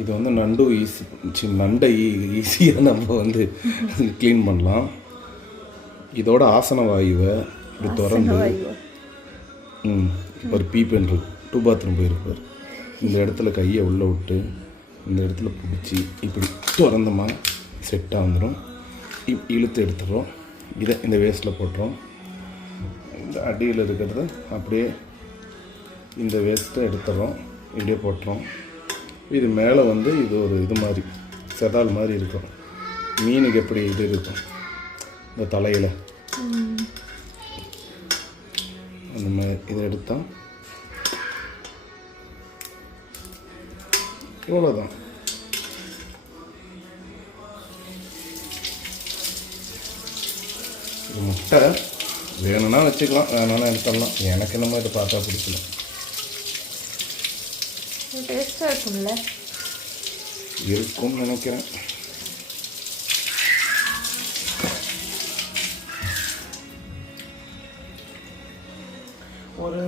இது வந்து நண்டை ஈஸியாக நம்ம வந்து க்ளீன் பண்ணலாம். இதோட ஆசன வாயுவை இப்படி திறந்து ஒரு பீப்பன் இருக்கு, 2 பாத்ரூம் போயிருப்பார். இந்த இடத்துல கையை உள்ளே விட்டு இந்த இடத்துல பிடிச்சி இப்படி திறந்தோமா செட்டாக வந்துடும். இழுத்து எடுத்துடுறோம். இதை இந்த வேஸ்ட்டில் போட்டுறோம். இந்த அடியில் இருக்கிறது அப்படியே இந்த வேஸ்ட்டை எடுத்துடுறோம், இப்படியே போட்டுறோம். இது மேலே வந்து இது ஒரு இது மாதிரி செதால் மாதிரி இருக்கும். மீனுக்கு எப்படி இது இருக்கும் இந்த தலையில், அந்த மாதிரி இதை எடுத்தால் இவ்வளோதான். முட்டை வேணும்னா வச்சுக்கலாம், வேணும்னா எடுத்துடலாம். எனக்கு என்னமோ இதை பார்த்தா பிடிக்கல. டேஸ்ட்டாக இருக்கும்ல, இருக்கும்னு நினைக்கிறேன். ஒரு